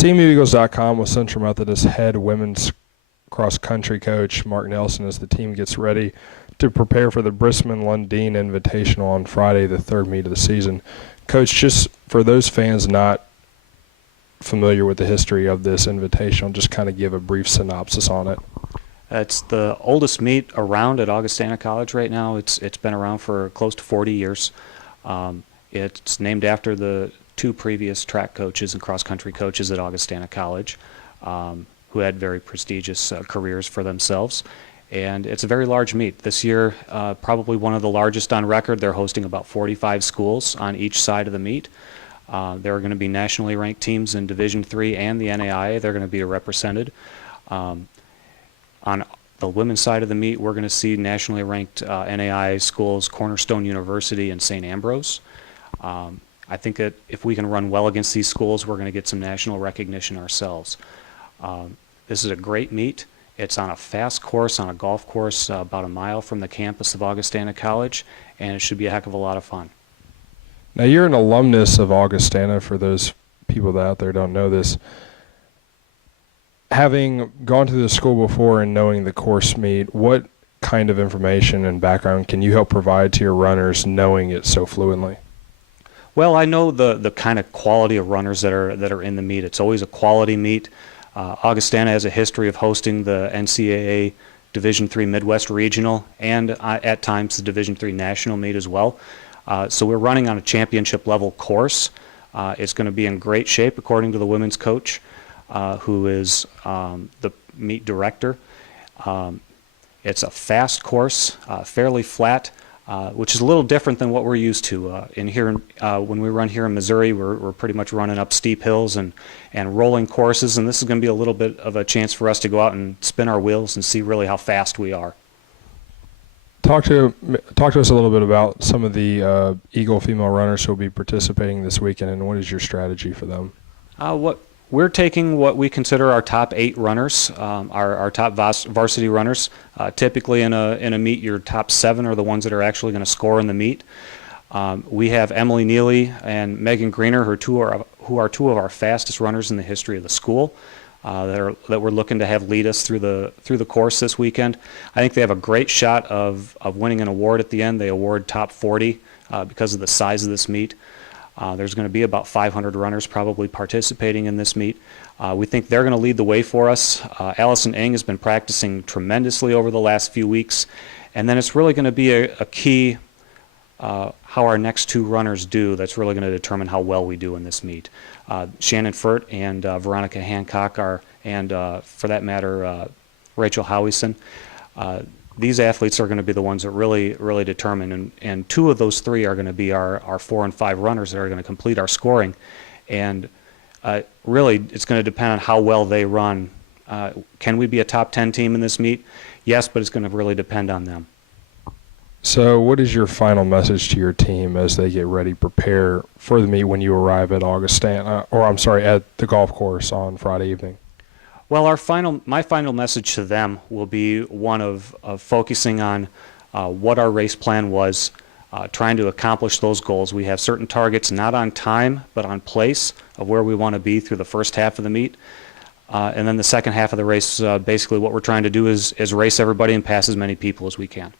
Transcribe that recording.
CMUEagles.com with Central Methodist head women's cross-country coach Mark Nelson as the team gets ready to prepare for the Brissman Lundeen Invitational on Friday, the third meet of the season. Coach, just for those fans not familiar with the history of this invitational, just kind of give a brief synopsis on it. It's the oldest meet around at Augustana College right now. It's been around for close to 40 years. It's named after the two previous track coaches and cross-country coaches at Augustana College, who had very prestigious careers for themselves. And it's a very large meet. This year, probably one of the largest on record. They're hosting about 45 schools on each side of the meet. There are going to be nationally ranked teams in Division III and the NAIA. They're going to be represented. On the women's side of the meet, we're going to see nationally ranked NAIA schools, Cornerstone University and St. Ambrose. I think that if we can run well against these schools, we're going to get some national recognition ourselves. This is a great meet. It's on a fast course, on a golf course about a mile from the campus of Augustana College, and it should be a heck of a lot of fun. Now, you're an alumnus of Augustana, for those people that out there don't know this. Having gone to the school before and knowing the course meet, what kind of information and background can you help provide to your runners knowing it so fluently? Well, I know the kind of quality of runners that are in the meet. It's always a quality meet. Augustana has a history of hosting the NCAA Division III Midwest Regional and at times the Division III National meet as well. So we're running on a championship level course. It's going to be in great shape according to the women's coach, who is the meet director. It's a fast course, fairly flat, which is a little different than what we're used to. When we run here in Missouri, we're pretty much running up steep hills and rolling courses, and this is going to be a little bit of a chance for us to go out and spin our wheels and see really how fast we are. Talk to us a little bit about some of the Eagle female runners who will be participating this weekend, and what is your strategy for them? We're taking what we consider our top 8 runners, our top varsity runners. Typically in a meet, your top 7 are the ones that are actually going to score in the meet. We have Emily Neely and Megan Greener, who are two of our fastest runners in the history of the school, that we're looking to have lead us through the course this weekend. I think they have a great shot of winning an award at the end. They award top 40 because of the size of this meet. There's going to be about 500 runners probably participating in this meet. We think they're going to lead the way for us. Allison Eng has been practicing tremendously over the last few weeks, and then it's really going to be a key how our next 2 runners do. That's really going to determine how well we do in this meet. Shannon Furt and Veronica Hancock and for that matter, Rachel Howieson. These athletes are going to be the ones that really determine, and 2 of those 3 are going to be our 4 and 5 runners that are going to complete our scoring. And really, it's going to depend on how well they run. Can we be a top 10 team in this meet? Yes, but it's going to really depend on them. So what is your final message to your team as they get ready, prepare for the meet when you arrive at at the golf course on Friday evening? Well, my final message to them will be one of focusing on what our race plan was, trying to accomplish those goals. We have certain targets, not on time, but on place of where we want to be through the first half of the meet. And then the second half of the race, basically what we're trying to do is race everybody and pass as many people as we can.